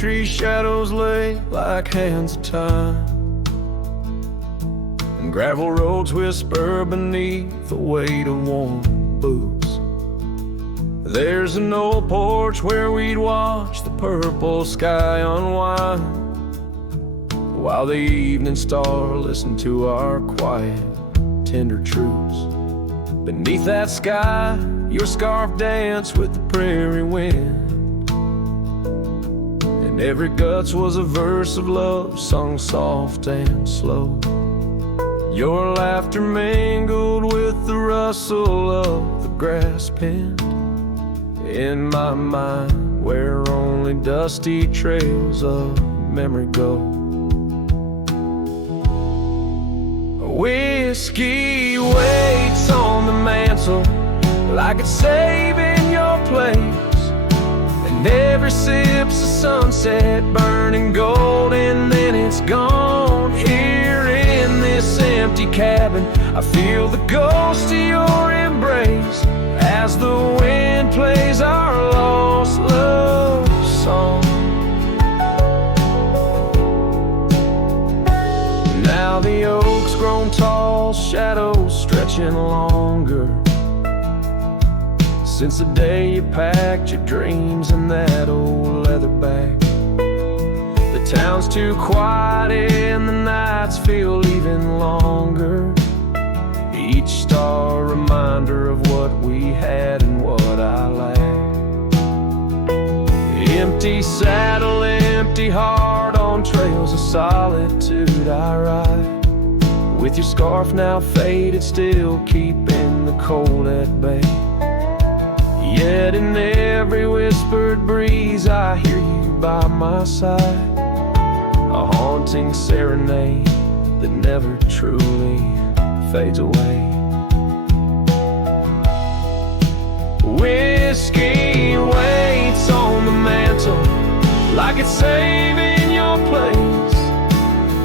tree shadows lay like hands of time, and gravel roads whisper beneath the weight of warm boots. There's an old porch where we'd watch the purple sky unwind, while the evening star listened to our quiet, tender truths. Beneath that sky, your scarf danced with the prairie wind, and every guts was a verse of love sung soft and slow. Your laughter mingled with the rustle of the grass pinned in my mind, where only dusty trails of memory go. Whiskey waits on the mantle like it's saving your place, and every sip's a sunset burning gold, and then it's gone. Here in this empty cabin, I feel the ghost of your embrace as the wind plays our lost love song. Now the oak's grown tall, shadows stretching longer, since the day you packed your dreams in that old leather bag. The town's too quiet and the nights feel even longer, each star a reminder of what we had and what I lacked. Empty saddle, empty heart, on trails of solitude I ride, with your scarf now faded, still keeping the cold at bay. Yet in every whispered breeze I hear you by my side, a haunting serenade that never truly fades away. Whiskey waits on the mantle like it's saving your place,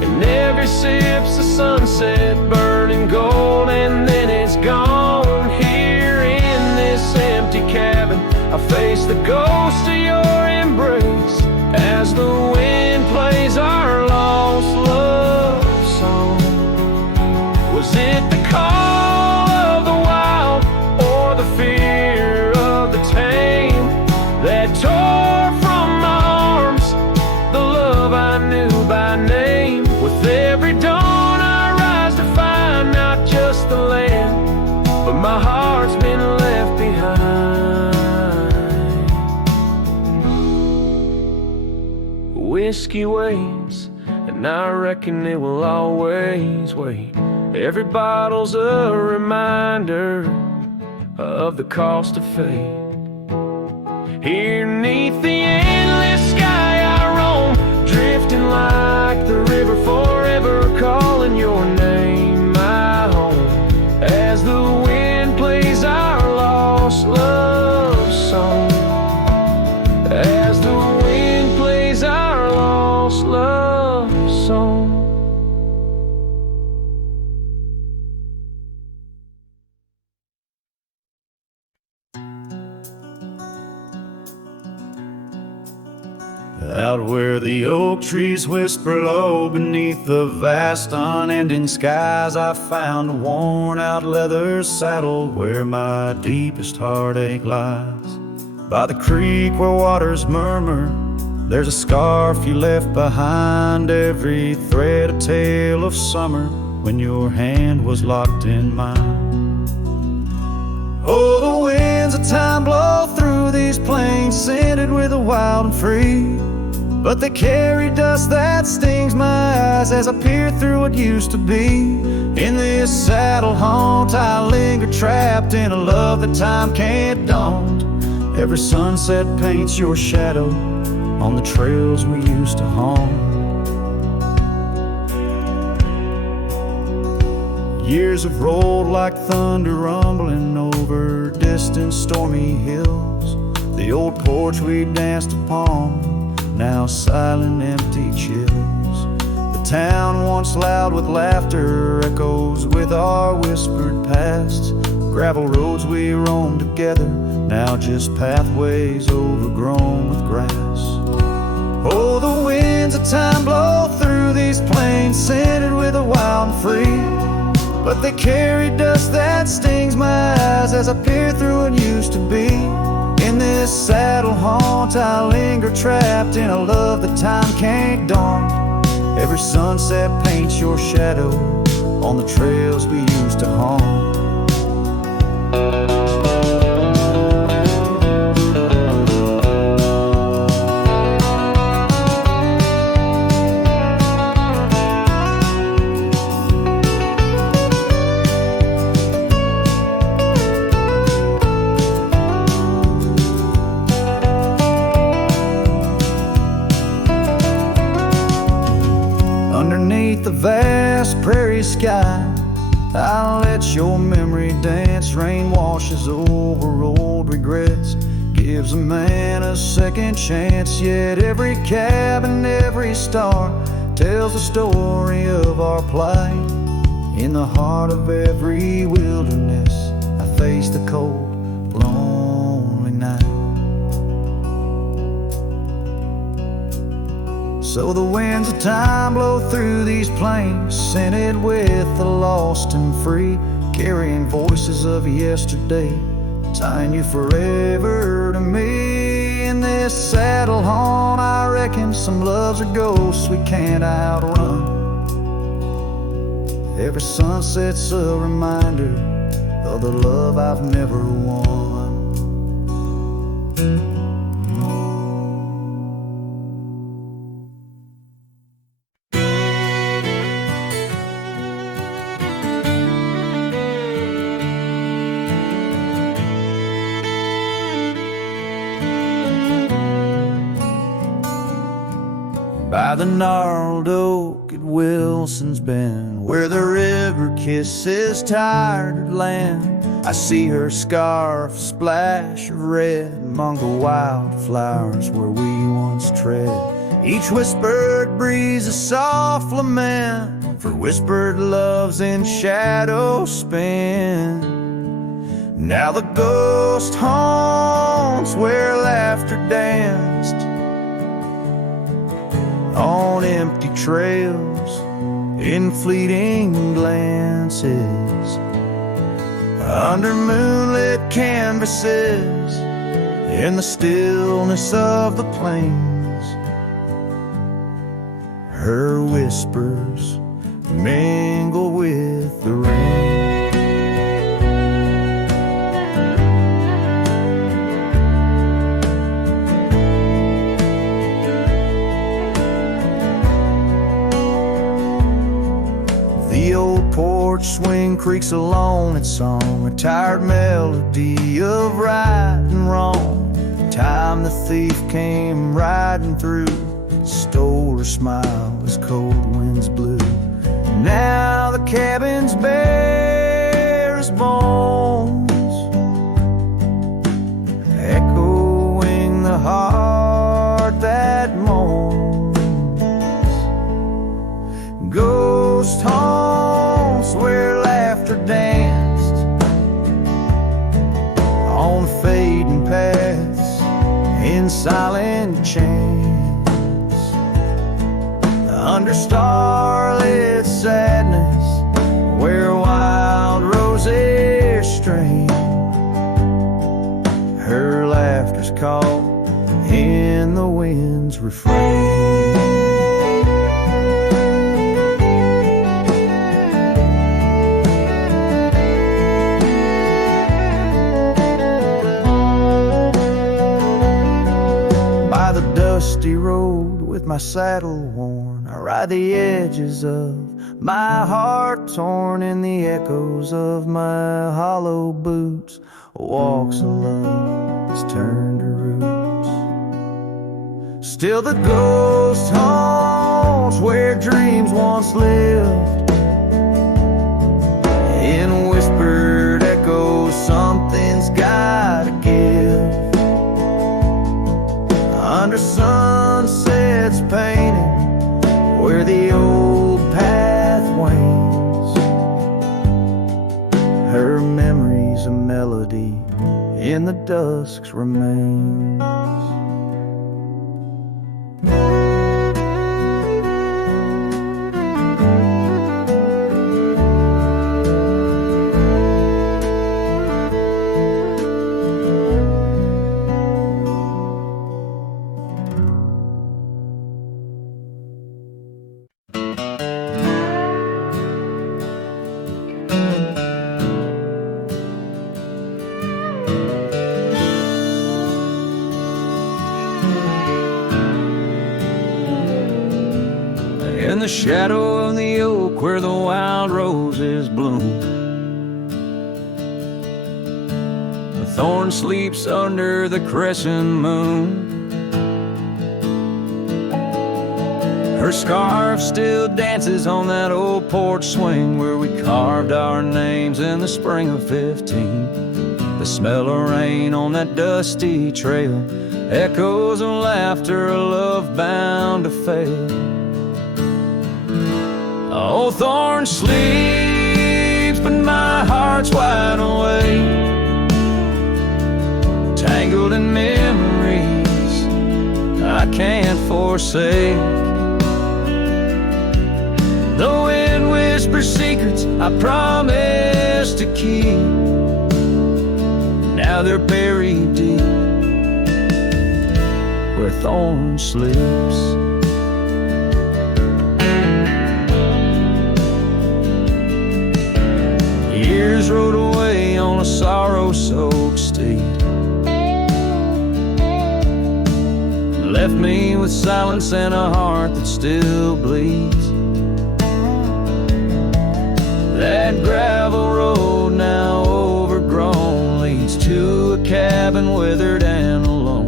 and every sip's a sunset burning gold, and then it's gone. Here in this empty cabin, I face the ghost of your embrace as the wind plays our lost love song. Was it the call of the wild or the fear of the tame that tore from my arms the love I knew by name? With every dawn I rise to find not just the land, but my heart's been left behind. Whiskey waits, and I reckon it will always wait. Every bottle's a reminder of the cost of fate. Here neath the endless sky I roam, drifting like the river, forever calling your name my home, as the wind plays our lost love song, as the wind plays our lost love song. Out where the oak trees whisper low beneath the vast unending skies, I found a worn out leather saddle where my deepest heartache lies. By the creek where waters murmur, there's a scarf you left behind, every thread a tale of summer when your hand was locked in mine. Oh, the winds of time blow through these plains, scented with the wild and free, but they carry dust that stings my eyes as I peer through what used to be. In this saddle haunt I linger, trapped in a love that time can't daunt. Every sunset paints your shadow on the trails we used to haunt. Years have rolled like thunder rumbling over distant stormy hills. The old porch we danced upon, now silent, empty chills. The town once loud with laughter echoes with our whispered past. Gravel roads we roamed together, now just pathways overgrown with grass. Oh, the winds of time blow through these plains, scented with a wild and free. But they carry dust that stings my eyes as I peer through what used to be. In this saddle haunt I linger, trapped in a love that time can't daunt. Every sunset paints your shadow on the trails we used to haunt. Underneath the vast prairie sky, I'll let your memory dance. Rain washes over old regrets, gives a man a second chance. Yet every cabin, every star tells the story of our plight. In the heart of every wilderness, I face the cold, lonely night. So the winds of time blow through these plains, scented with the lost and free, carrying voices of yesterday, tying you forever to me. In this saddle haunt, I reckon some loves are ghosts we can't outrun. Every sunset's a reminder of the love I've never won. By the gnarled oak at Wilson's Bend, where the river kisses tired land, I see her scarf splash of red among the wildflowers where we once tread. Each whispered breeze a soft lament for whispered loves in shadow spent. Now the ghost haunts where laughter danced on empty trails, in fleeting glances, under moonlit canvases, in the stillness of the plains. Her whispers mingle with the rain. The old porch swing creaks along its song, a tired melody of right and wrong. Time the thief came riding through, stole her smile as cold winds blew. Now the cabin's bare as bones, echoing the heart that moans. Ghost haunts where laughter danced on fading paths in silent chance, under starlit sadness where wild roses strain. Her laughter's caught in the wind's refrain. Dusty road with my saddle worn, I ride the edges of my heart torn, in the echoes of my hollow boots. Walks of love that's turned to roots. Still the ghost haunts where dreams once lived, in whispered echoes something's gotta give. Under sunsets painted where the old path wanes, her memory's a melody in the dusk's remains. In the shadow of the oak where the wild roses bloom, the thorn sleeps under the crescent moon. Her scarf still dances on that old porch swing where we carved our names in the spring of 15. The smell of rain on that dusty trail, echoes of laughter, a love bound to fail. Old thorn sleeps, but my heart's wide awake, tangled in memories I can't forsake. The wind whispers secrets I promised to keep, now they're buried deep where thorn sleeps. Years rode away on a sorrow-soaked steed, left me with silence and a heart that still bleeds. That gravel road, now overgrown, leads to a cabin withered and alone.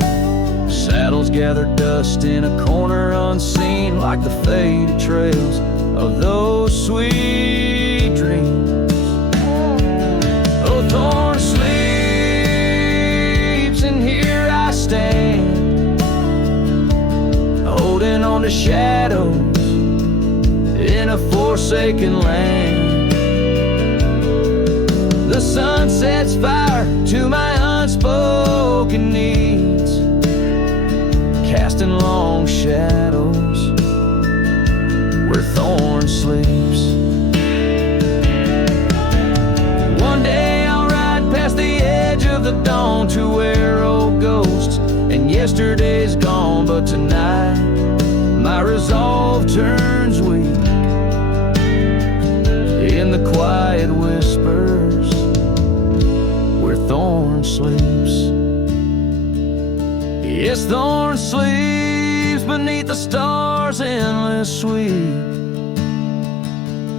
Saddles gather dust in a corner unseen, like the faded trails of those sweet dreams. Oh, thorn sleeps, and here I stand, holding on to shadows in a forsaken land. The sun sets fire to my unspoken needs, casting long shadows where thorn sleeps. One day I'll ride past the edge of the dawn to where old ghosts and yesterday's gone, but tonight my resolve turns weak in the quiet whispers where thorn sleeps. Yes, thorn sleeps beneath the stars' endless sweep,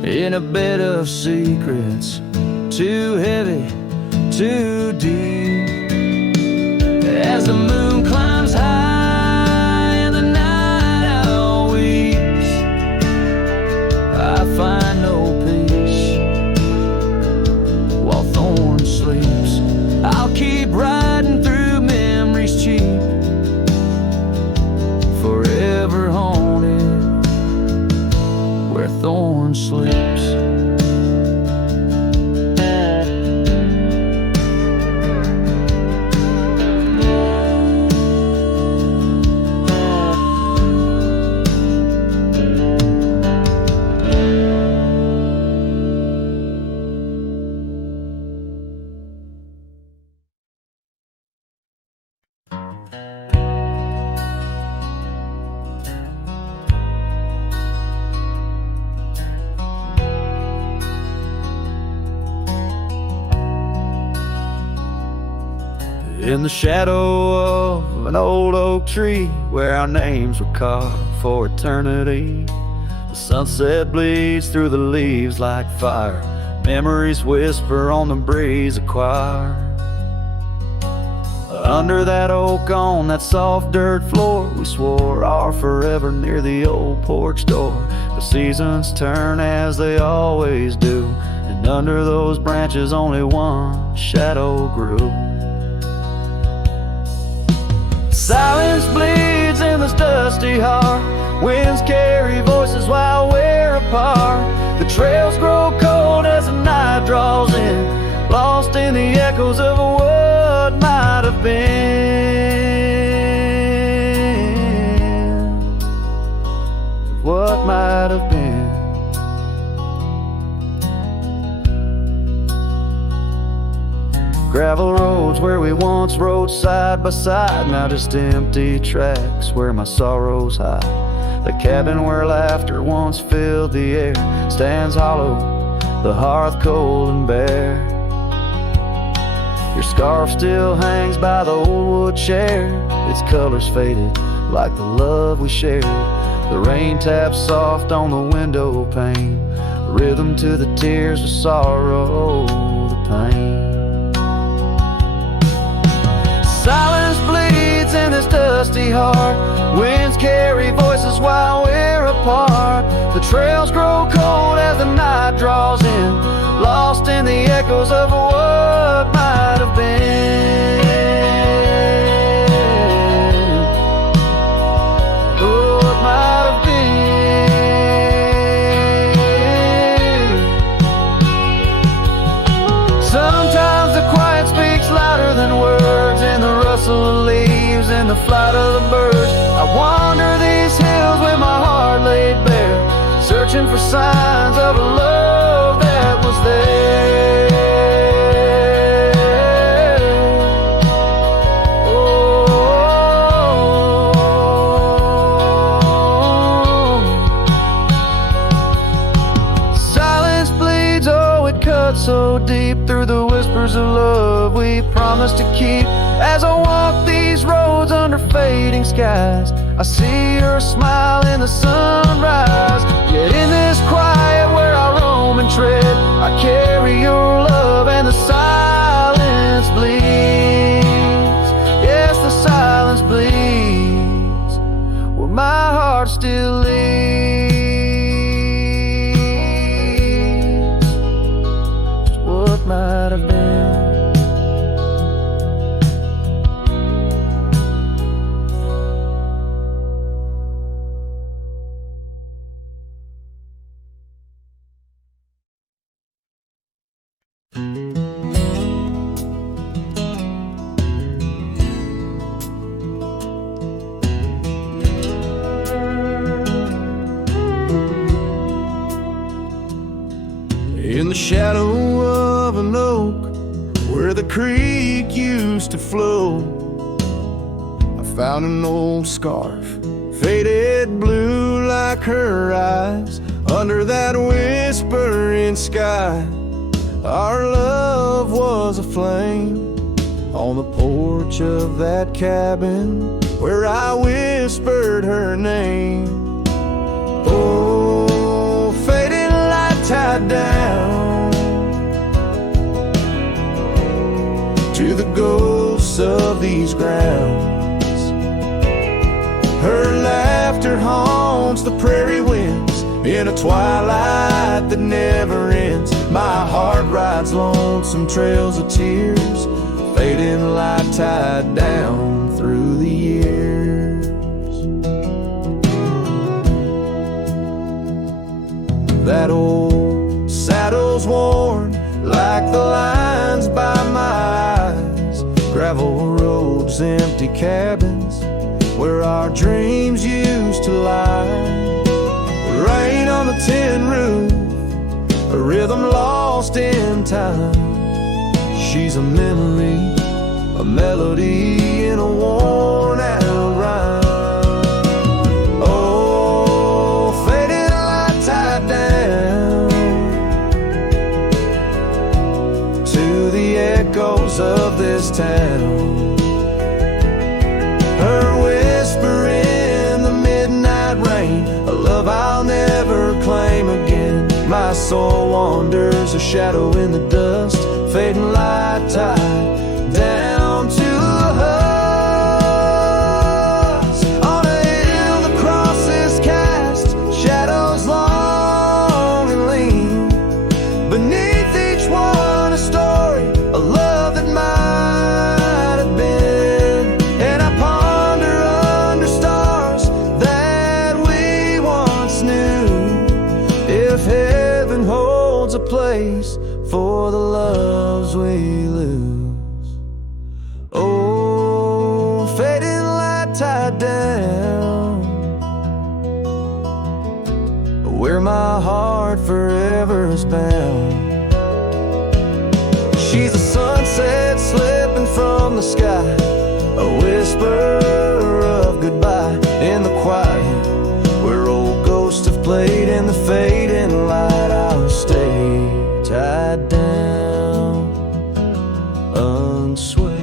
in a bed of secrets too heavy, too deep. As the moon climbs high and the night owl weeps, I find no peace while thorn sleeps. I'll keep riding through memories cheap, forever haunted where thorn sleeps. In the shadow of an old oak tree where our names were carved for eternity, the sunset bleeds through the leaves like fire. Memories whisper on the breeze a choir. Under that oak on that soft dirt floor, we swore our forever near the old porch door. The seasons turn as they always do, and under those branches only one shadow grew. Silence bleeds in this dusty heart, winds carry voices while we're apart. The trails grow cold as the night draws in, lost in the echoes of what might have been, what might have been. Gravel roads where we once rode side by side, now just empty tracks where my sorrows hide. The cabin where laughter once filled the air stands hollow, the hearth cold and bare. Your scarf still hangs by the old wood chair, its colors faded like the love we shared. The rain taps soft on the window pane, rhythm to the tears of sorrow, the pain. Silence bleeds in this dusty heart. Winds carry voices while we're apart. The trails grow cold as the night draws in, lost in the echoes of what might have been. What might have been. Sometimes the quiet speaks louder than words, in the rustle of leaves and the flight of the birds. I wander these hills with my heart laid bare, searching for signs of a love that was there. Oh. Silence bleeds, oh, it cuts so deep through the whispers of love we promised to keep. As I walk these roads under fading skies, I see your smile in the sunrise. Yet in this quiet where I roam and tread, I carry your love and the silence bleeds. Yes, the silence bleeds where my heart still leads. Just what might have been. In the shadow of an oak where the creek used to flow, I found an old scarf, faded blue like her eyes. Under that whispering sky, our love was a flame. On the porch of that cabin where I whispered her name. Oh, faded light tied down to the ghosts of these grounds. Her laughter haunts the prairie winds in a twilight that never ends. My heart rides lonesome trails of tears, fading light tied down through the years. That old saddle's worn like the lines by my eyes. Gravel roads, empty cabins where our dreams used to lie. Rain on the tin roof, a rhythm lost in time. She's a memory, a melody in a worn out rhyme. Oh, faded light tied down to the echoes of this town. Her whisper in the midnight rain, a love I'll never claim again. My soul wanders, a shadow in the dust, fading light tied down to a husk. On a hill the cross is cast, shadows long and lean. Beneath each one a story, a love that might have been. And I ponder under stars that we once knew, if heaven holds a place for the loves we lose. Oh, fading light tied down where my heart forever is bound. She's a sunset slipping from the sky, a whisper of goodbye in the quiet where old ghosts have played in the fading light. I'll stay tied down, unswayed.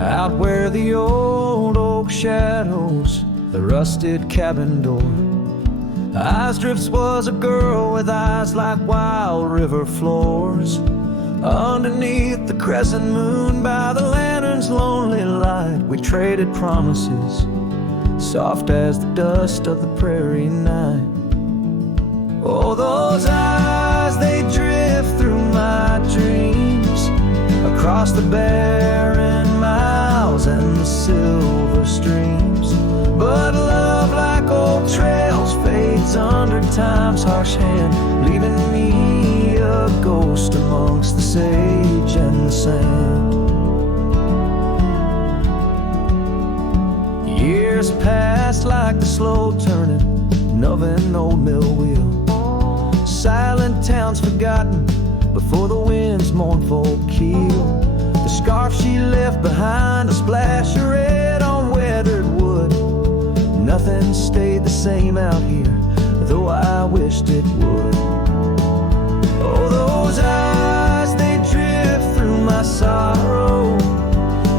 Out where the old oak shadows the rusted cabin door. Eyes Drifts was a girl with eyes like wild river floors. Underneath the crescent moon, by the lantern's lonely light, we traded promises, soft as the dust of the prairie night. Oh, those eyes, they drift through my dreams, across the barren miles and the silver streams. But love, like old trails, fades under time's harsh hand, leaving me a ghost amongst the sage and the sand. Years passed like the slow turning of an old mill wheel. Silent towns forgotten before the wind's mournful keel. The scarf she left behind, a splash of red on weathered wood. Nothing stayed the same out here, though I wished it would. Oh, those eyes, they drift through my sorrow,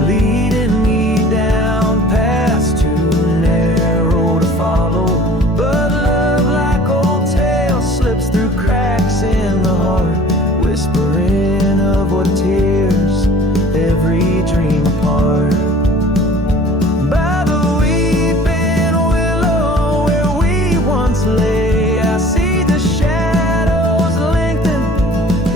leading me down paths too narrow to follow. But love, like old tales, slips through cracks in the heart, whispering of what tears every dream apart. By the weeping willow where we once lay, I see the shadows lengthen,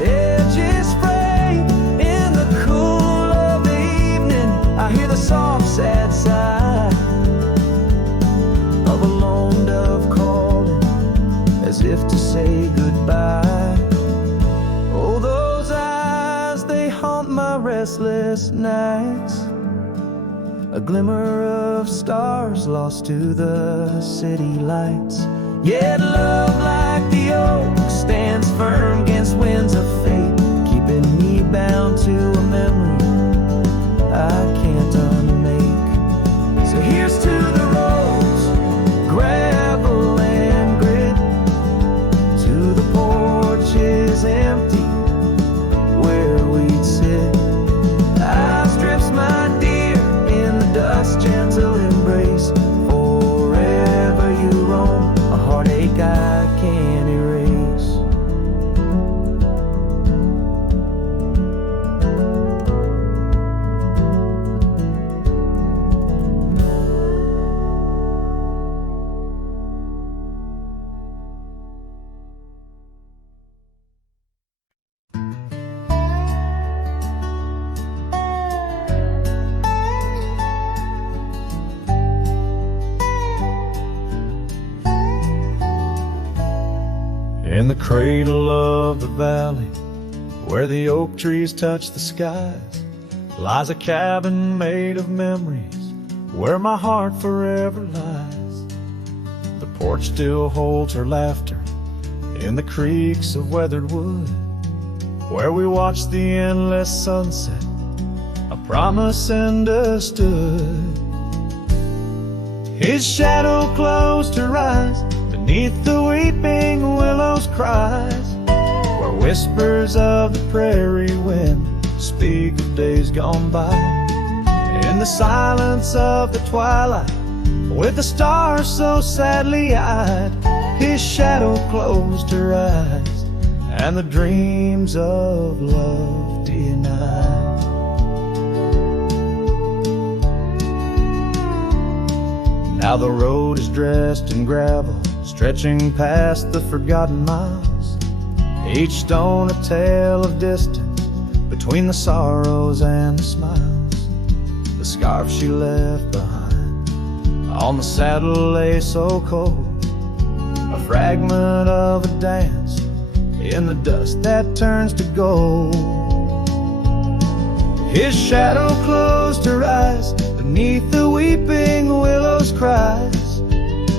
edges fray. In the cool of the evening, I hear the soft, sad sigh of a lone dove calling, as if to say goodbye. Oh, those eyes, they haunt my restless nights, a glimmer of stars lost to the city lights. Yet love, like the oak, stands firm against winds of fate, keeping me bound to a memory I can't unmake. So here's to the roads, gravel and grit, to the porches empty where we'd sit. Eyes Drifts, my dear, in the dust, gentle embrace. Forever you roam, a heartache I can't erase. In the cradle of the valley, where the oak trees touch the skies, lies a cabin made of memories, where my heart forever lies. The porch still holds her laughter in the creaks of weathered wood, where we watched the endless sunset, a promise understood. His shadow closed her eyes beneath the weeping willow's cries, where whispers of the prairie wind speak of days gone by. In the silence of the twilight, with the stars so sadly eyed, his shadow closed her eyes, and the dreams of love denied. Now the road is dressed in gravel, stretching past the forgotten miles, each stone a tale of distance between the sorrows and the smiles. The scarf she left behind on the saddle lay so cold, a fragment of a dance in the dust that turns to gold. His shadow closed her eyes beneath the weeping willow's cries,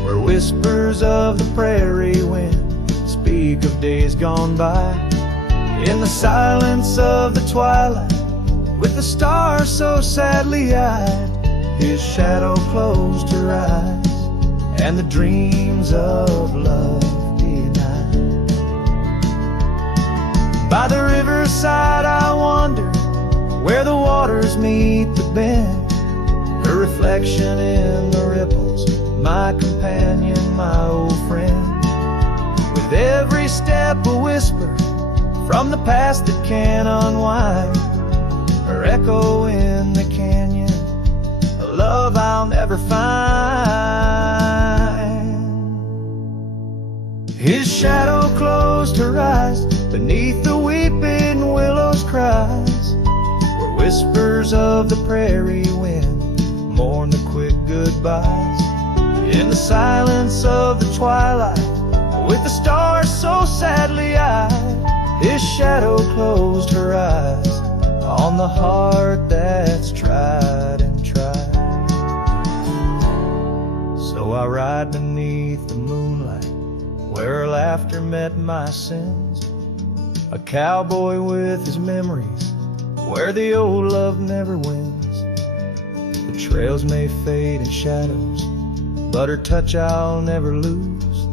where whispers of the prairie wind speak of days gone by. In the silence of the twilight, with the stars so sadly eyed, his shadow closed her eyes, and the dreams of love denied. By the riverside I wandered, where the water waters meet the bend, her reflection in the ripples, my companion, my old friend. With every step a whisper from the past that can't unwind, her echo in the canyon, a love I'll never find. His shadow closed her eyes beneath the weeping willows' cries, where whispers of the prairie wind mourn the quick goodbyes. In the silence of the twilight, with the stars so sadly eyed, his shadow closed her eyes on the heart that's tried and tried. So I ride beneath the moonlight, where her laughter met my sins, a cowboy with his memories, where the old love never wins. The trails may fade in shadows, but her touch I'll never lose,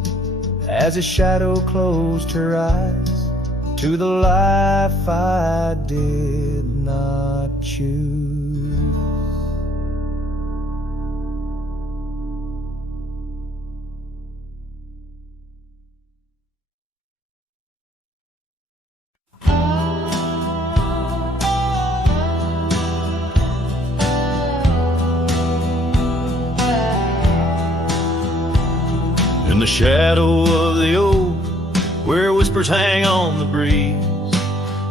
as his shadow closed her eyes to the life I did not choose. In the shadow of the oak, where whispers hang on the breeze,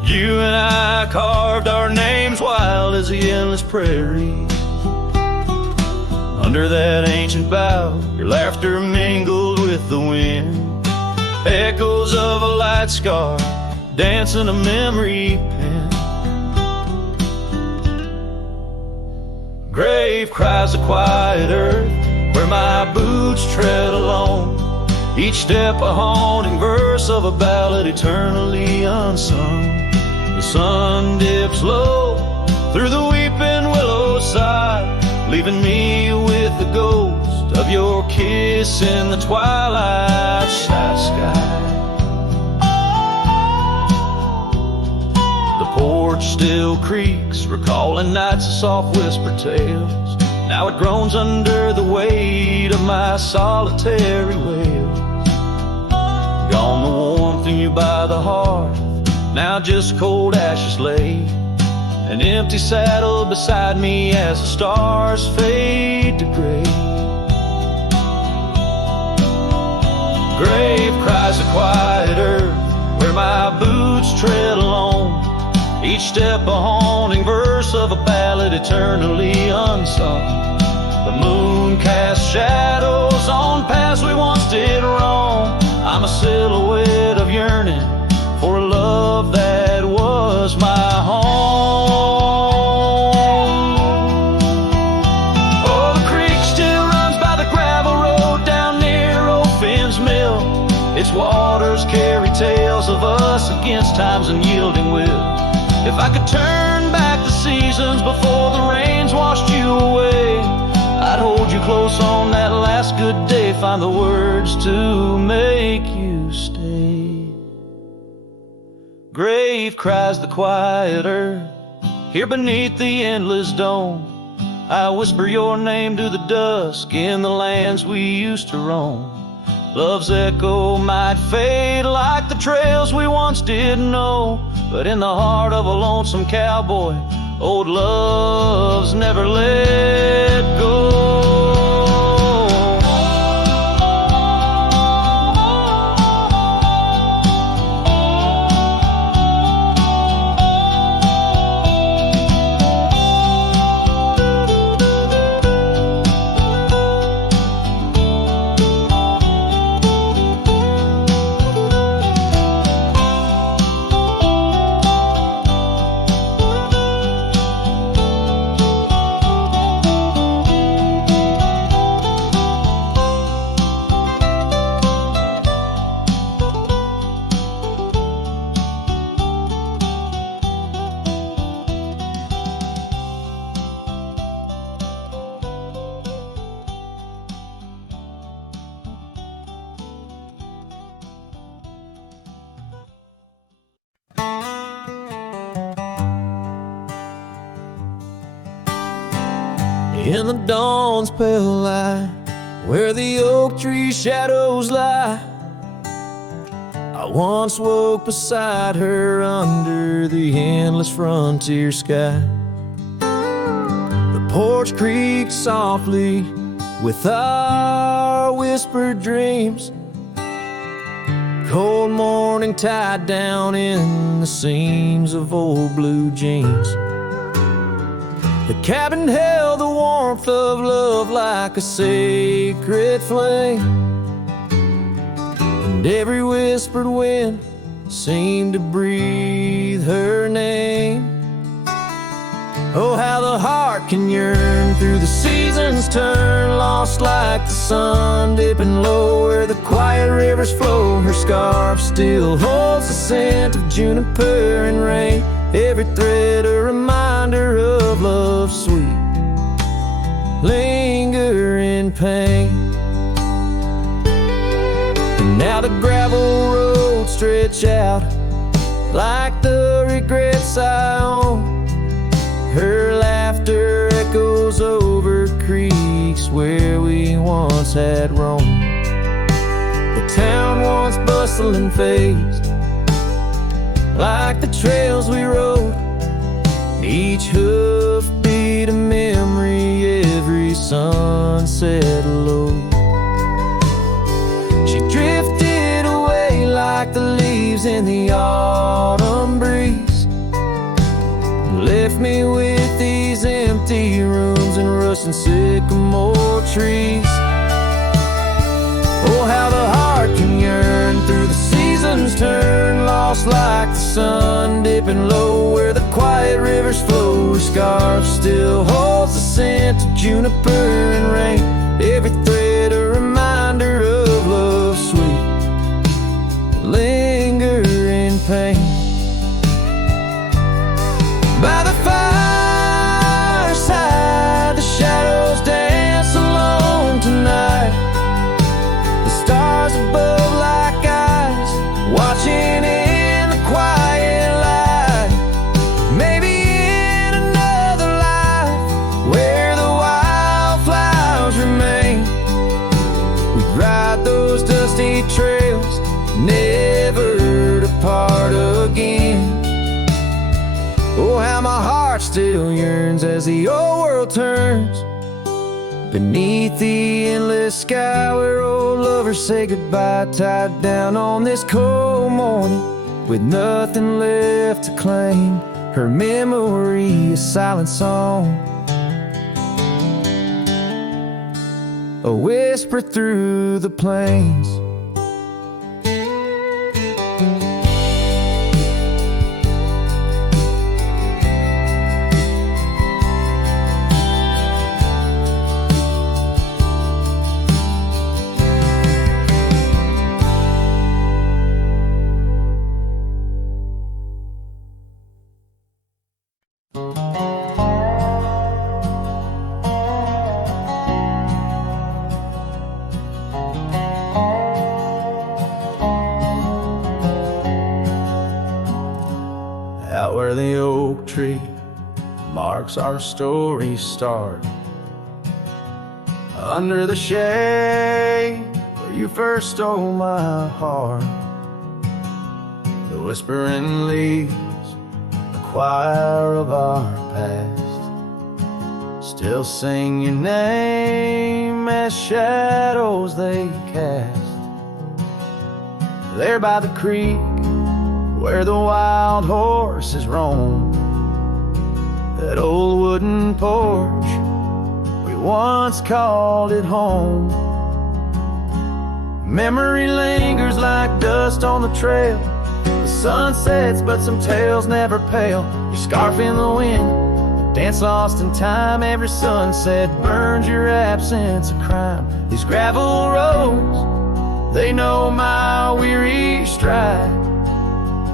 you and I carved our names wild as the endless prairies. Under that ancient bough, your laughter mingled with the wind, echoes of a light scar dancing a memory pen. Grave cries the quiet earth, where my boots tread alone, each step a haunting verse of a ballad eternally unsung. The sun dips low through the weeping willow side, leaving me with the ghost of your kiss in the twilight sky. The porch still creaks, recalling nights of soft whispered tales. Now it groans under the weight of my solitary wails. Gone the warmth in you by the hearth, now just cold ashes lay. An empty saddle beside me as the stars fade to gray. Grave cries the quiet earth, where my boots tread alone, each step a haunting verse of a ballad eternally unsung. The moon casts shadows on paths we once did wrong. I'm a silhouette of yearning for a love that was my home. Oh, the creek still runs by the gravel road down near old Finn's mill. Its waters carry tales of us against time's unyielding will. If I could turn back the seasons before the rains washed you away, I'd hold you close on that last good day, find the words to make you stay. Grave cries the quiet earth, here beneath the endless dome. I whisper your name to the dusk in the lands we used to roam. Love's echo might fade like the trails we once did know, but in the heart of a lonesome cowboy, old love's never let go. In the dawn's pale light, where the oak tree shadows lie, I once woke beside her under the endless frontier sky. The porch creaked softly with our whispered dreams, cold morning tied down in the seams of old blue jeans. The cabin held the warmth of love like a sacred flame, and every whispered wind seemed to breathe her name. Oh, how the heart can yearn through the seasons turn, lost like the sun dipping low where the quiet rivers flow. Her scarf still holds the scent of juniper and rain, every thread a reminder of love's sweet lingering pain. And now the gravel roads stretch out like the regrets I own. Her laughter echoes over creeks where we once had roamed. The town once bustling fades like the trails we rode, each hoof beat a memory, every sunset low. She drifted away like the leaves in the autumn breeze, left me with these empty rooms and rusting sycamore trees. Oh, how the heart can yearn through the seasons turn, lost like the sun dipping low where the quiet rivers flow. Her scarf still holds the scent of juniper and rain, every thread a reminder of love's sweet lingering pain. By the fireside, the shadows dance alone tonight, the stars above like eyes watching in the quiet light. Maybe in another life where the wildflowers remain, we'd ride those dusty trails, never to part again. Oh, how my heart still yearns as the old world turns beneath the endless sky where old lovers say goodbye, tied down on this cold morning with nothing left to claim. Her memory, a silent song, a whisper through the plains. Out where the oak tree marks our story's start, under the shade where you first stole my heart, the whispering leaves, the choir of our past, still sing your name as shadows they cast. There by the creek where the wild horses roam, that old wooden porch, we once called it home. Memory lingers like dust on the trail, the sun sets but some tales never pale. Your scarf in the wind, dance lost in time, every sunset burns your absence a crime. These gravel roads, they know my weary stride,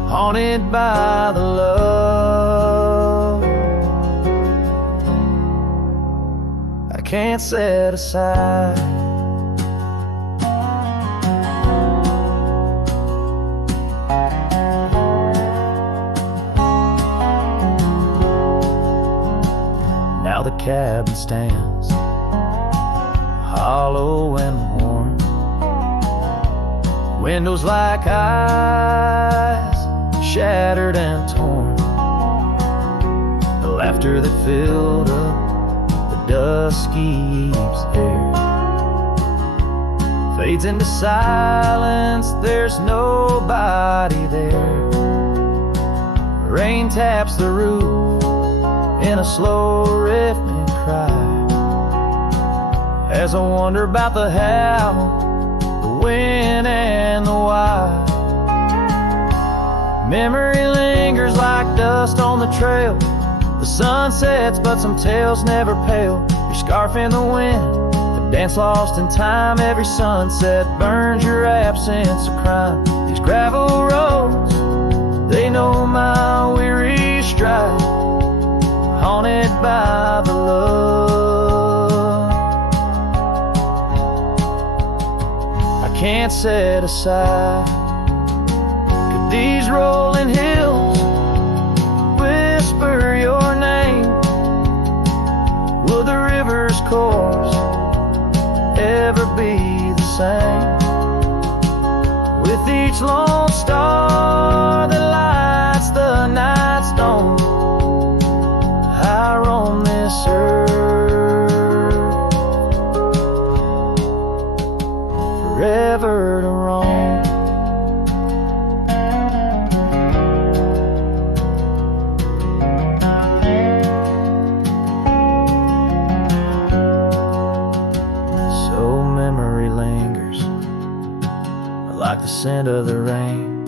haunted by the love I can't set aside. Now the cabin stands hollow and worn, windows like eyes, shattered and torn. The laughter that filled up the dusky eve's air fades into silence, there's nobody there. Rain taps the roof in a slow rhythmic cry, as I wonder about the how, the when and the why. Memory lingers like dust on the trail. The sun sets but some tales never pale. Your scarf in the wind, the dance lost in time. Every sunset burns your absence of crime. These gravel roads, they know my weary stride, haunted by the love I can't set aside. Could these rolling hills whisper your name? Will the river's course ever be the same? With each lone star that lights the night stone, I roam this earth, forever to roam. So memory lingers like the scent of the rain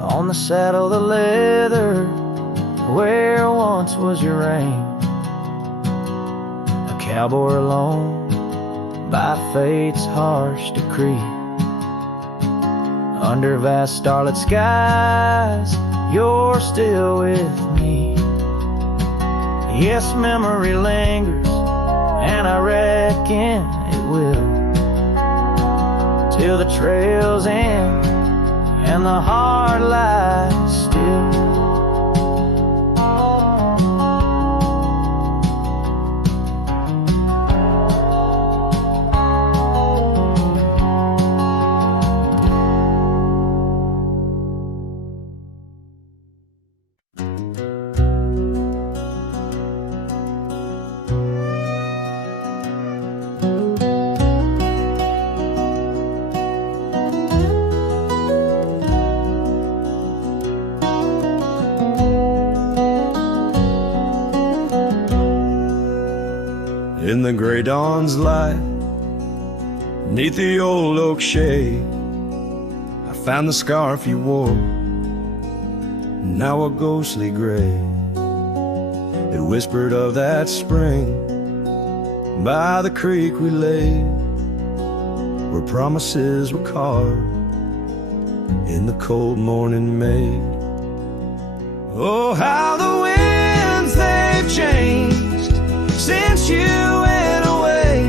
on the saddle, the leather where once was your reign. A cowboy alone by fate's harsh decree, under vast starlit skies, you're still with me. Yes, memory lingers, and I reckon it will, till the trails end and the heart lies still. In the gray dawn's light, neath the old oak shade, I found the scarf you wore, now a ghostly gray. It whispered of that spring by the creek we lay, where promises were carved in the cold morning made. Oh, how the winds they've changed since you went away.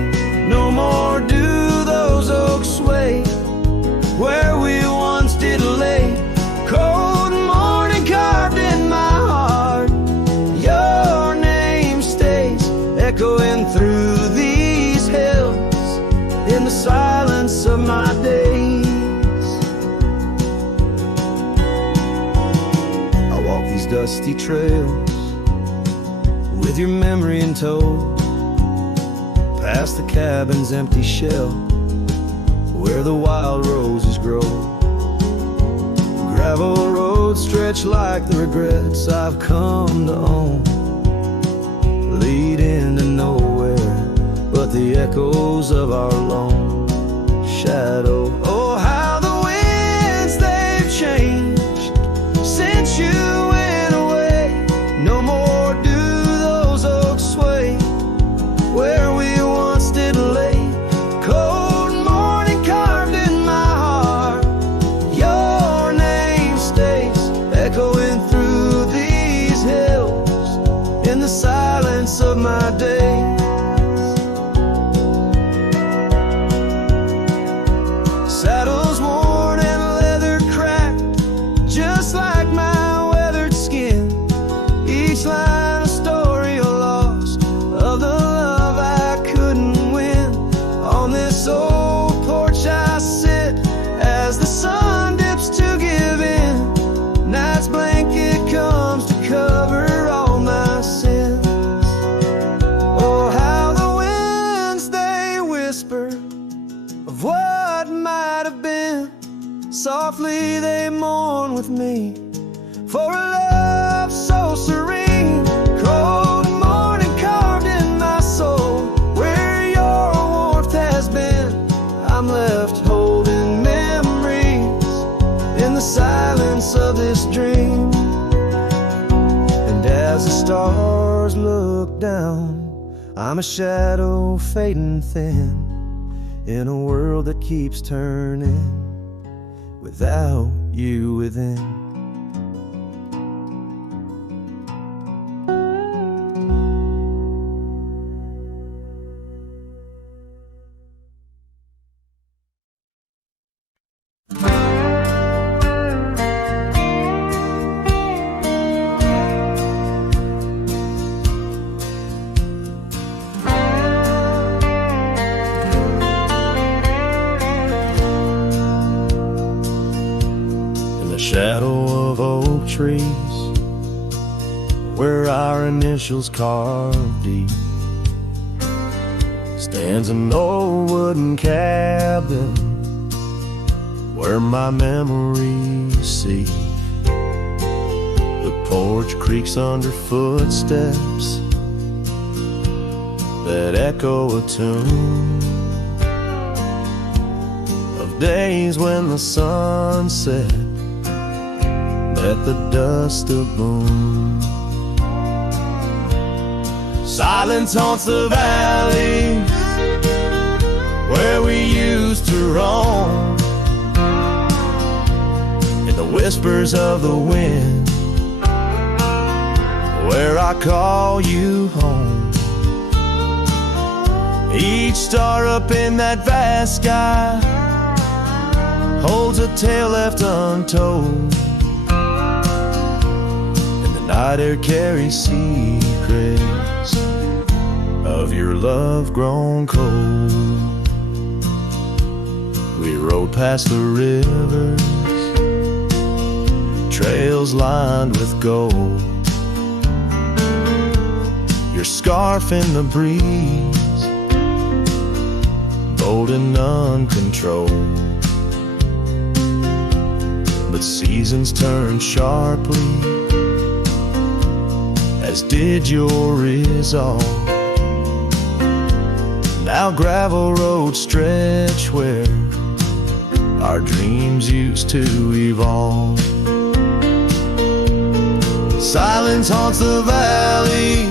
No more do those oaks sway where we once did lay. Cold morning carved in my heart, your name stays echoing through these hills in the silence of my days. I walk these dusty trails with your memory in tow, past the cabin's empty shell where the wild roses grow. Gravel roads stretch like the regrets I've come to own, lead into nowhere but the echoes of our lone shadow. Oh, how the winds they've changed since you went away. No more do those oaks sway where we once did lay. Cold morning carved in my heart, your name stays echoing through these hills in the silence of my days. Saddles worn and leather cracked, just like my weathered skin. Each line a story of stars look down, I'm a shadow fading thin in a world that keeps turning without you within. Shadow of oak trees, where our initials carved deep, stands an old wooden cabin where my memories see. The porch creaks under footsteps that echo a tune of days when the sun set at the dust of moon. Silence haunts the valleys where we used to roam, in the whispers of the wind where I call you home. Each star up in that vast sky holds a tale left untold. Night air carries secrets of your love grown cold. We rode past the rivers, trails lined with gold. Your scarf in the breeze, bold and uncontrolled. But seasons turn sharply, as did your resolve. Now gravel roads stretch where our dreams used to evolve. Silence haunts the valley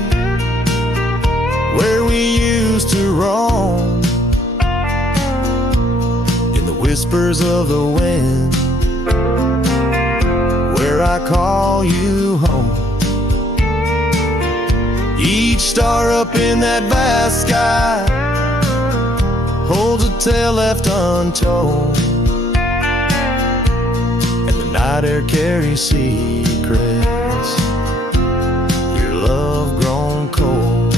where we used to roam, in the whispers of the wind where I call you home. Each star up in that vast sky holds a tale left untold, and the night air carries secrets, your love grown cold.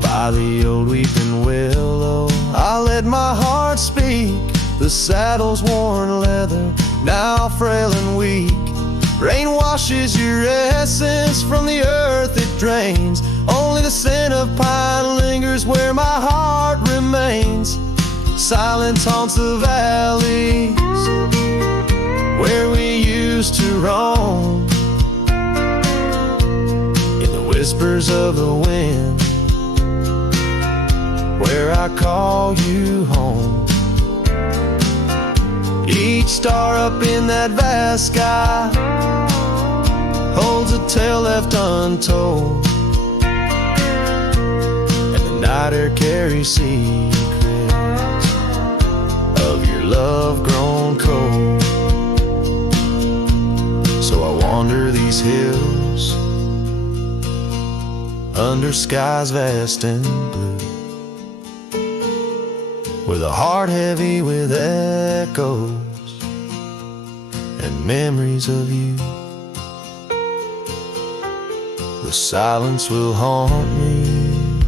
By the old weeping willow I let my heart speak, the saddle's worn leather, now frail and weak. Rain washes your essence from the earth it drains. Only the scent of pine lingers where my heart remains. Silence haunts the valleys where we used to roam, in the whispers of the wind where I call you home. Each star up in that vast sky holds a tale left untold, and the night air carries secrets of your love grown cold. So I wander these hills under skies vast and blue, with a heart heavy with echoes and memories of you. The silence will haunt me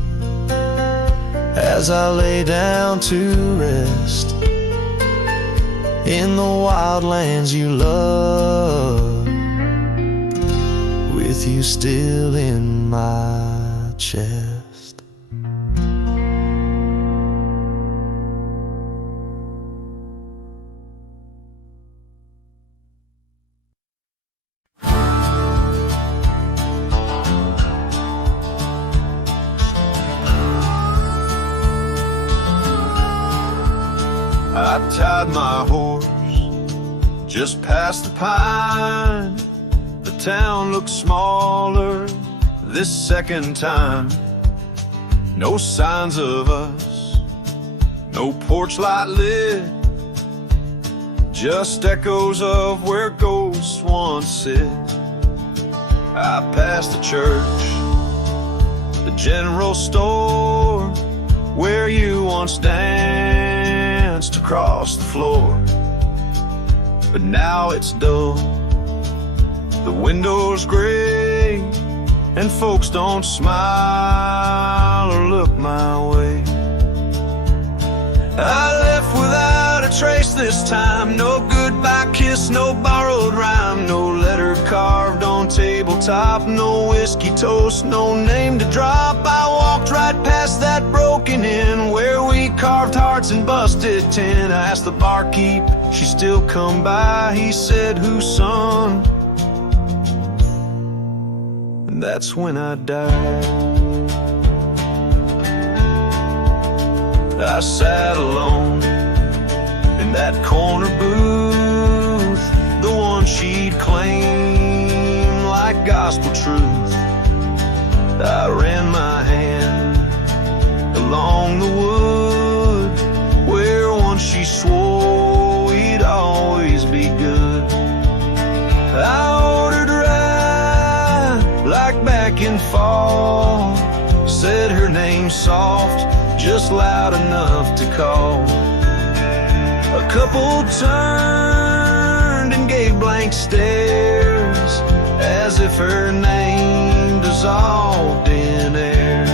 as I lay down to rest in the wild lands you love, with you still in my chest. I tied my horse just past the pine. The town looked smaller this second time. No signs of us, no porch light lit, just echoes of where ghosts once sit. I passed the church, the general store, where you once danced across the floor. But now it's dull, the window's gray, and folks don't smile or look my way. I left without a trace this time. No goodbye kiss, no borrowed rhyme, no letter carved on tabletop, no whiskey toast, no name to drop. I walked right past that broken inn where we carved hearts and busted tin. I asked the barkeep, she still come by. He said, whose son? And that's when I died. I sat alone in that corner booth, the one she'd claim like gospel truth. I ran my hand along the wood where once she swore we'd always be good. I ordered rye like back in fall, said her name soft, just loud enough to call. A couple turned and gave blank stares as if her name dissolved in air.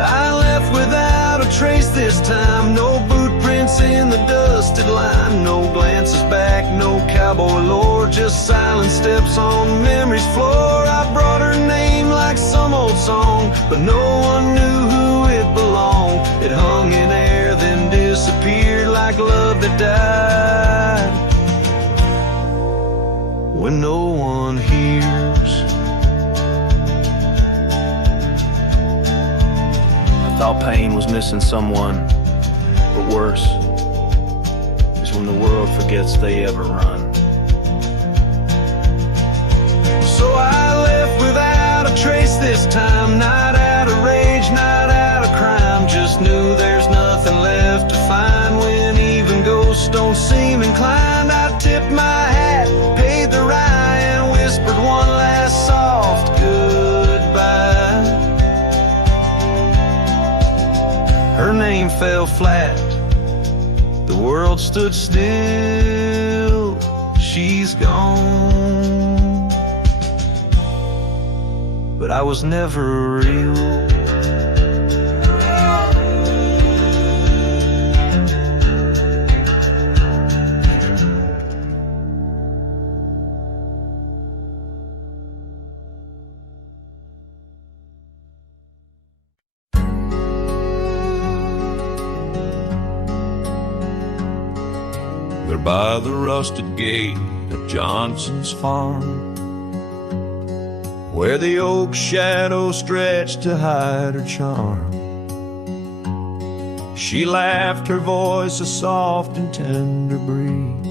I left without a trace this time, no boot prints in the dusted line, no glances back, no cowboy lore, just silent steps on memory's floor. I brought her name like some old song, but no one knew who it belonged. It hung in air, then disappeared like love that died when no one hears. I thought pain was missing someone, but worse is when the world forgets they ever run. So I left without a trace this time, not out of rage, not out of crime, just knew there's nothing left to find when even ghosts don't seem inclined. I tipped my hat, paid the rye, and whispered one last soft goodbye. Her name fell flat, the world stood still, she's gone, but I was never real. They're by the rusted gate of Johnson's farm, where the oak shadows stretched to hide her charm. She laughed, her voice a soft and tender breeze.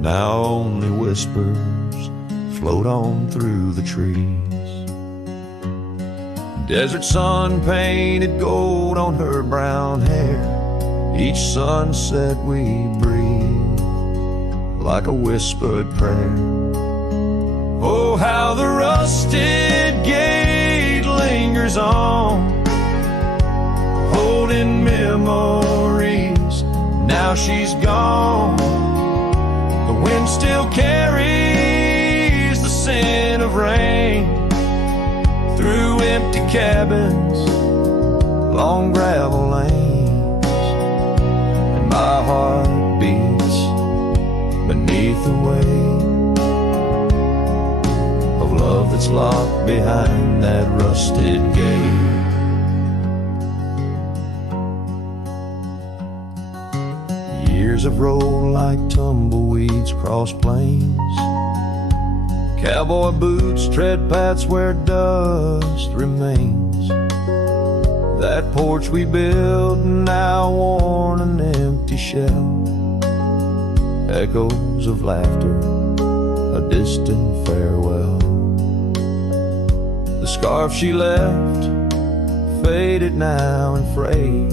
Now only whispers float on through the trees. Desert sun painted gold on her brown hair. Each sunset we breathe like a whispered prayer. Oh, how the rusted gate lingers on, holding memories. Now she's gone. The wind still carries the scent of rain through empty cabins, long gravel lanes, and my heart beats beneath the weight of love that's locked behind that rusted gate. Years have rolled like tumbleweeds across plains. Cowboy boots tread paths where dust remains. That porch we built, now worn an empty shell. Echoes of laughter, a distant farewell. scarf she left, faded now and frayed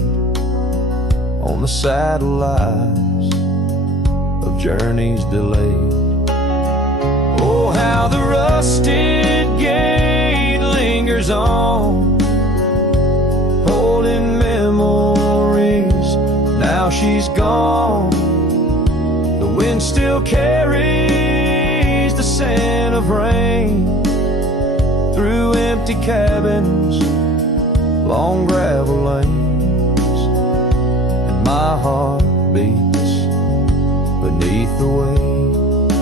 on the saddle lies of journeys delayed. Oh, how the rusted gate lingers on, holding memories. Now she's gone. The wind still carries the scent of rain through empty cabins, long gravel lanes, and my heart beats beneath the weight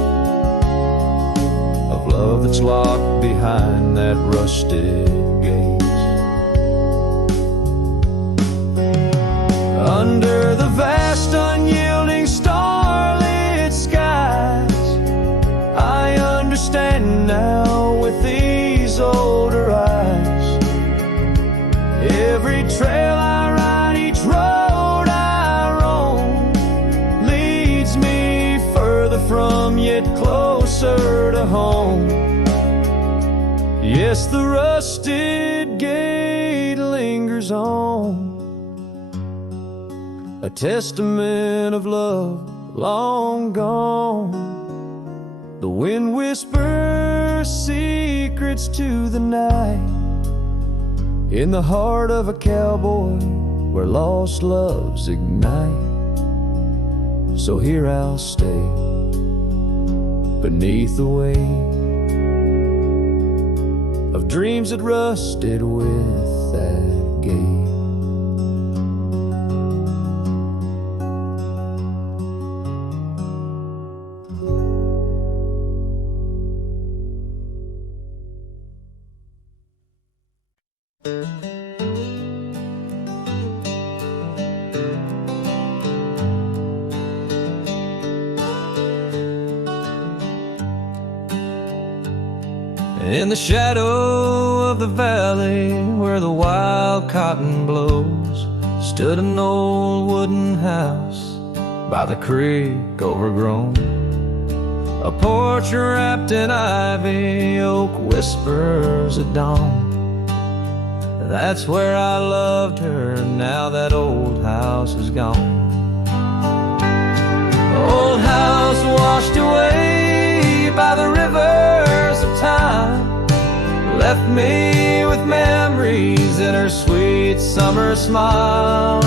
of love that's locked behind that rusted gate. Under the vast unyielding starlit skies, I understand now with these older eyes. Every trail I ride, each road I roam, leads me further from yet closer to home. Yes, the rusted gate lingers on, a testament of love long gone. The wind whispers secrets to the night, in the heart of a cowboy where lost loves ignite. So here I'll stay beneath the weight of dreams that rusted with that gate. In the shadow of the valley where the wild cotton blows, stood an old wooden house by the creek overgrown. A porch wrapped in ivy, oak whispers at dawn. That's where I loved her, now that old house is gone. Old house washed away by the rivers of time, left me with memories in her sweet summer smile.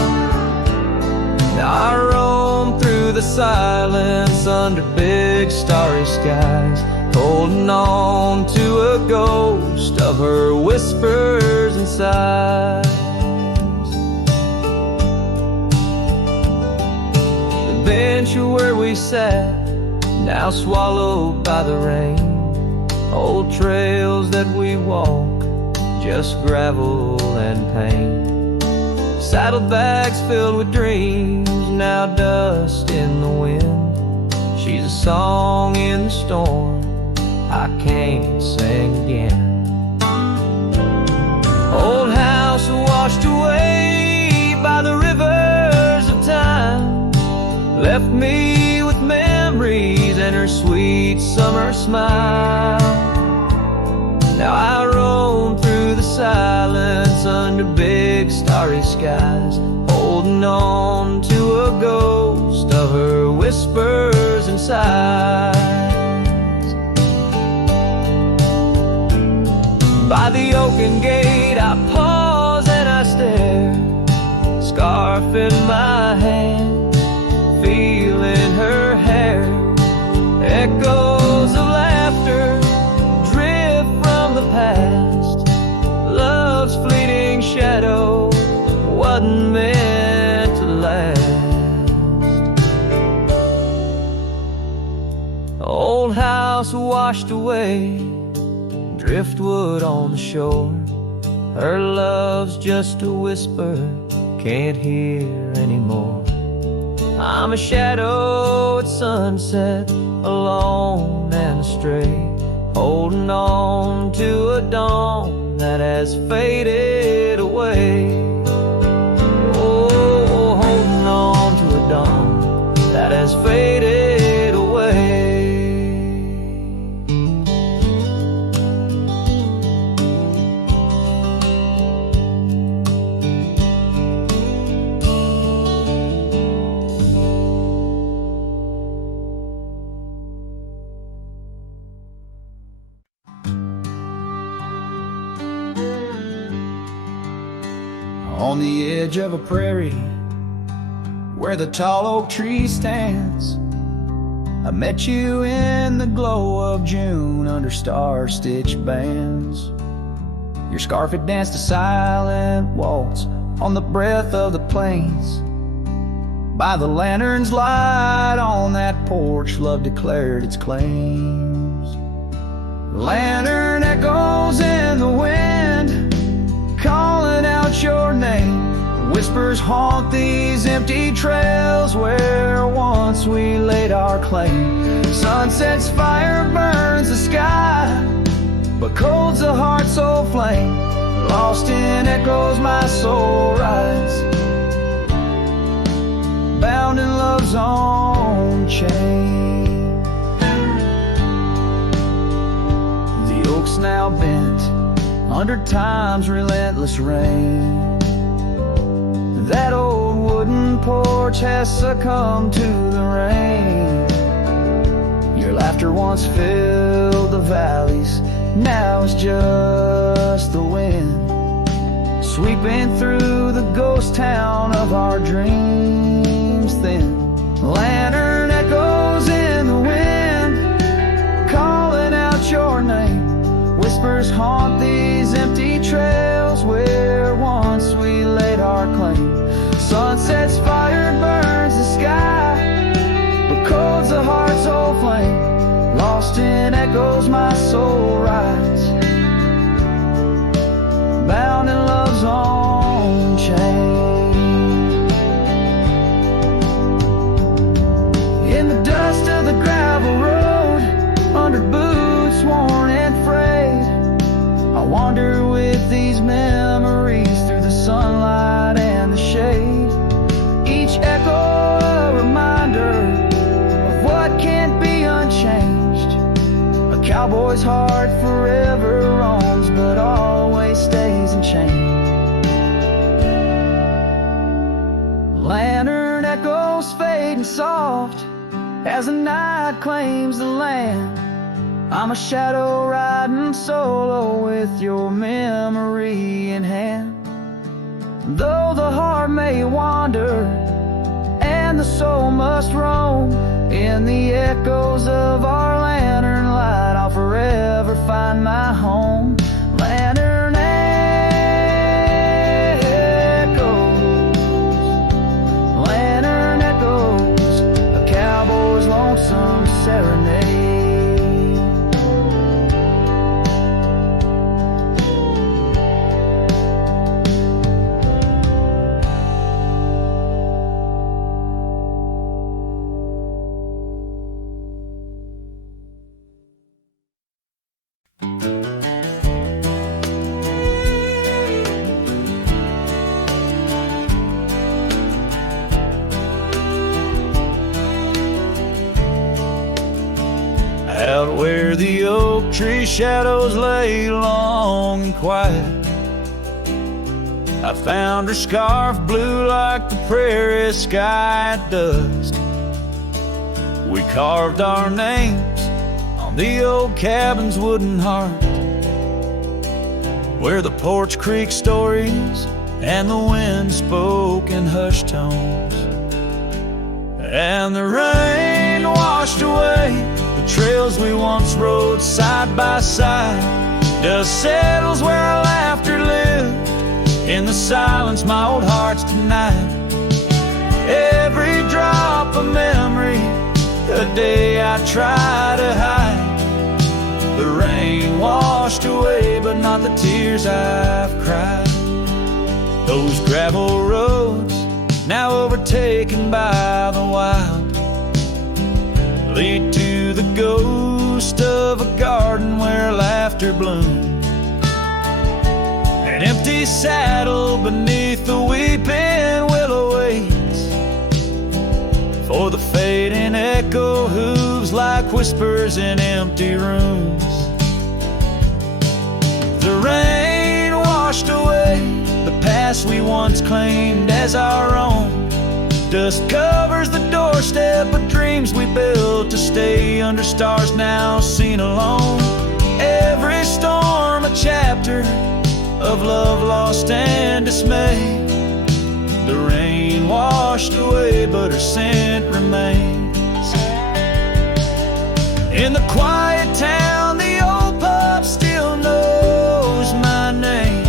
Now I roam through the silence under big starry skies, holding on to a ghost of her whispers and sighs. The bench where we sat, now swallowed by the rain. Old trails that we walk, just gravel and pain. Saddlebags filled with dreams, now dust in the wind. She's a song in the storm I can't sing again. Old house washed away by the rivers of time, left me with memories and her sweet summer smile. Now I roam through the silence under big starry skies, holding on to a ghost of her whispers and sighs. By the oaken gate I pause and I stare, scarf in my hand, feeling her hair. Echoes of laughter drift from the past, love's fleeting shadow wasn't meant to last. Old house washed away, driftwood on the shore. Her love's just a whisper, can't hear anymore. I'm a shadow at sunset, alone and astray, holding on to a dawn that has faded away. Oh, holding on to a dawn that has faded away. on the edge of a prairie where the tall oak tree stands. I met you in the glow of June under star-stitched bands. Your scarf had danced a silent waltz on the breath of the plains. By the lantern's light on that porch, love declared its claims. Lantern echoes in the wind, calling out your name. Whispers haunt these empty trails where once we laid our claim. Sunset's fire burns the sky, but cold's the heart soul flame. Lost in echoes my soul rides, bound in love's own chain. The oak's now bent under time's relentless rain. That old wooden porch has succumbed to the rain. Your laughter once filled the valleys, now it's just the wind sweeping through the ghost town of our dreams thin. Lantern echoes in the wind, calling out your name. Whispers haunt these empty trails where once we laid our claim. Sunset's fire burns the sky, but cold's the heart's old flame. Lost in echoes my soul rides, bound in love's own chain. In the dust of the gravel road, under boots worn and frayed, I wander with these memories through the sunlight and the shade. Each echo a reminder of what can't be unchanged. A cowboy's heart forever roams, but always stays enchained. Lantern echoes fading soft as the night claims the land. I'm a shadow riding solo with your memory in hand. Though the heart may wander and the soul must roam, in the echoes of our lantern light I'll forever find my home. Lantern echoes, lantern echoes, a cowboy's lonesome serenade. Out where the oak tree shadows lay long and quiet, I found her scarf blue like the prairie sky at dusk. We carved our names on the old cabin's wooden heart, where the porch creaked stories and the wind spoke in hushed tones. And the rain washed away the trails we once rode side by side. Dust settles where our laughter lived in the silence, my old heart's tonight. Every drop of memory, a day I try to hide. The rain washed away, but not the tears I've cried. Those gravel roads, now overtaken by the wild, lead to the ghost of a garden where laughter bloomed. An empty saddle beneath the weeping willow waits for the fading echo hooves like whispers in empty rooms. The rain washed away the past we once claimed as our own. Dust covers the doorstep of dreams we built to stay under stars now seen alone. Every storm a chapter of love lost and dismay. The rain washed away, but her scent remains. In the quiet town, the old pub still knows my name.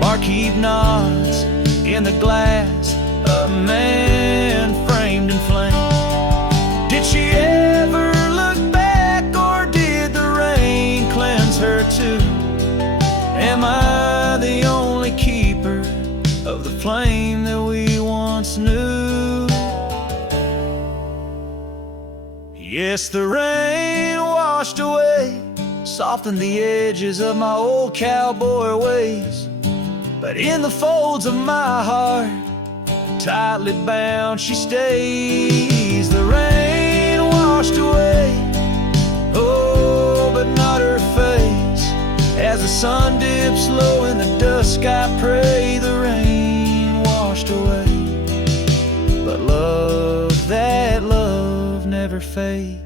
Barkeep nods in the glass, a man framed in flame. Did she ever look back, or did the rain cleanse her too? Am I the only keeper of the flame that we once knew? Yes, the rain washed away, softened the edges of my old cowboy ways. But in the folds of my heart, tightly bound she stays. The rain washed away, oh, but not her face. As the sun dips low in the dusk, I pray the rain washed away. But love, that love never fades.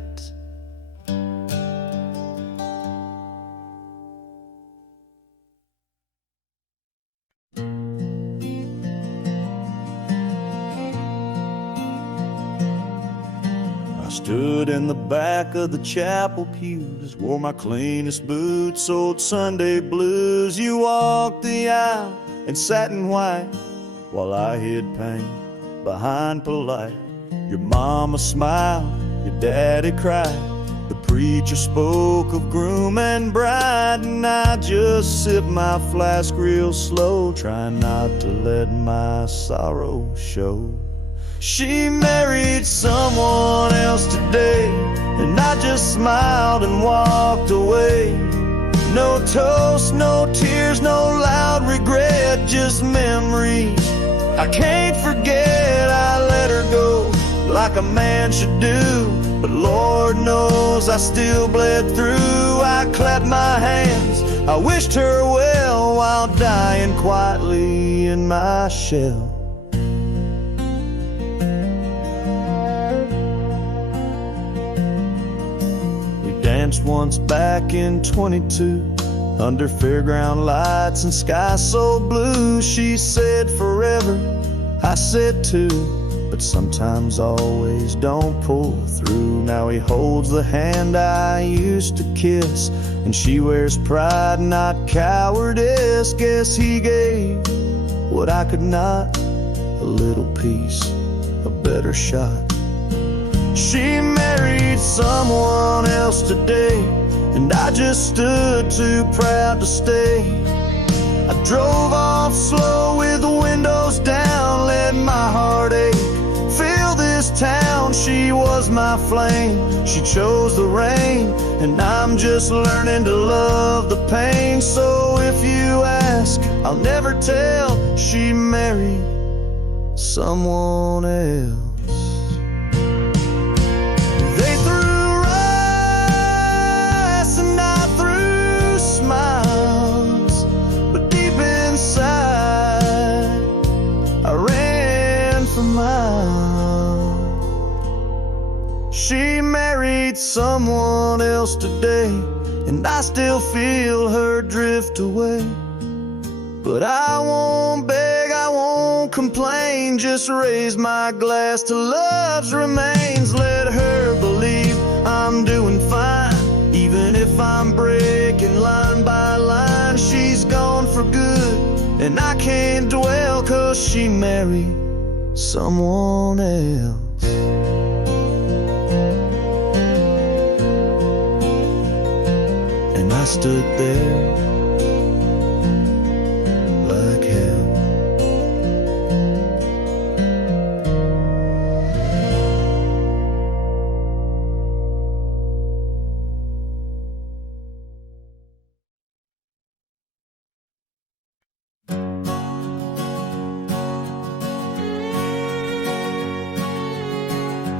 Stood in the back of the chapel pews, wore my cleanest boots, old Sunday blues. You walked the aisle in satin white, while I hid pain behind polite. Your mama smiled, your daddy cried. The preacher spoke of groom and bride, and I just sipped my flask real slow, trying not to let my sorrow show. She married someone else today, and I just smiled and walked away. No toast, no tears, no loud regret, just memories I can't forget. I let her go like a man should do, but Lord knows I still bled through. I clapped my hands, I wished her well, while dying quietly in my shell. Danced once back in 22, under fairground lights and sky so blue. She said forever, I said too, but sometimes always don't pull through. Now he holds the hand I used to kiss, and she wears pride, not cowardice. Guess he gave what I could not, a little piece, a better shot. She married someone else today, and I just stood too proud to stay. I drove off slow with the windows down, let my heart ache fill this town. She was my flame, she chose the rain, and I'm just learning to love the pain. So if you ask, I'll never tell. She married someone else. She married someone else today, and I still feel her drift away. But I won't beg, I won't complain, just raise my glass to love's remains. Let her believe I'm doing fine, even if I'm breaking line by line. She's gone for good, and I can't dwell, 'cause she married someone else. I stood there like hell.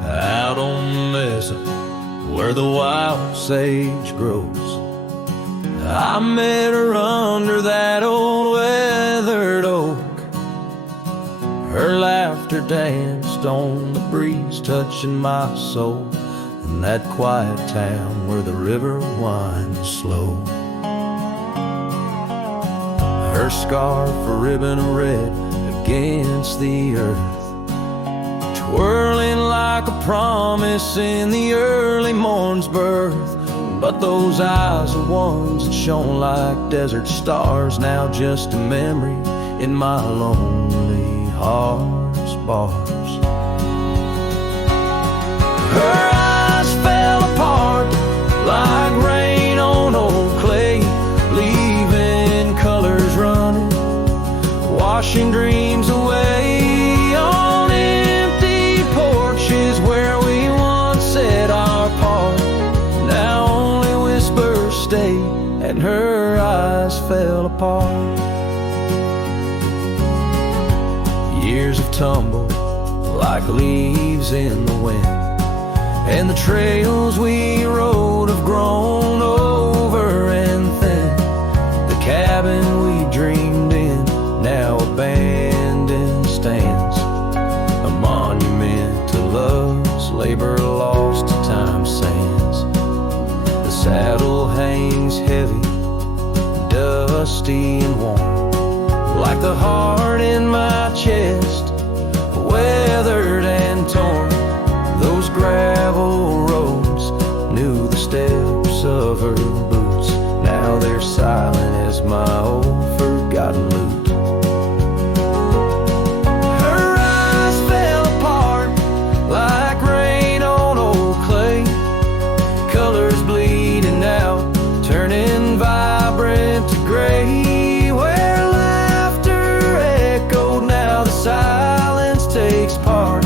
Out on the mesa where the wild sage grows, I met her under that old weathered oak. Her laughter danced on the breeze, touching my soul in that quiet town where the river winds slow. Her scarf, a ribbon of red, had against the earth, twirling like a promise in the early morn's birth. But those eyes are ones that shone like desert stars, now just a memory in my lonely heart's bars. Her eyes fell apart like rain on old clay, leaving colors running, washing dreams away on empty porches where we once said our part. Now only whispers stay, and her eyes fell apart. Years have tumbled like leaves in the wind, and the trails we rode have grown over and thin. The cabin we dreamed in now abandoned stands, a monument to love's labor lost to time's sands. The saddle hangs heavy, dusty and warm, like the heart in my chest, weathered and torn. Those gravel roads knew the steps of her boots, now they're silent as my old forgotten lute. Her eyes fell apart like rain on old clay, colors bleeding out, turning vibrant to gray. Where laughter echoed, now the silence takes part.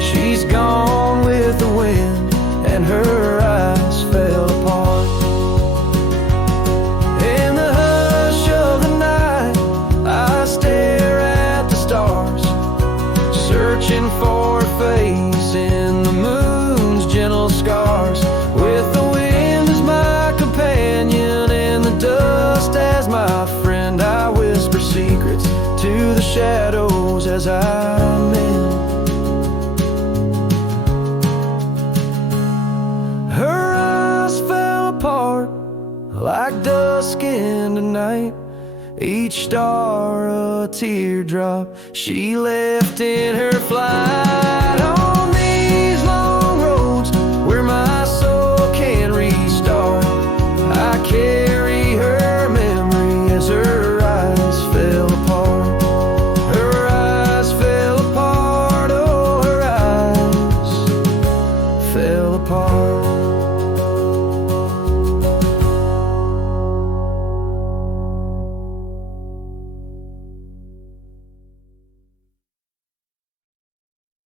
She's gone with the wind, and her eyes fell apart. In the hush of the night, I stare at the stars, searching for a face in the moon's gentle scars. With the wind as my companion and the dust as my friend, I whisper secrets to the shadows as I mend. Her eyes fell apart like dusk in the night, each star a teardrop she left in her flight.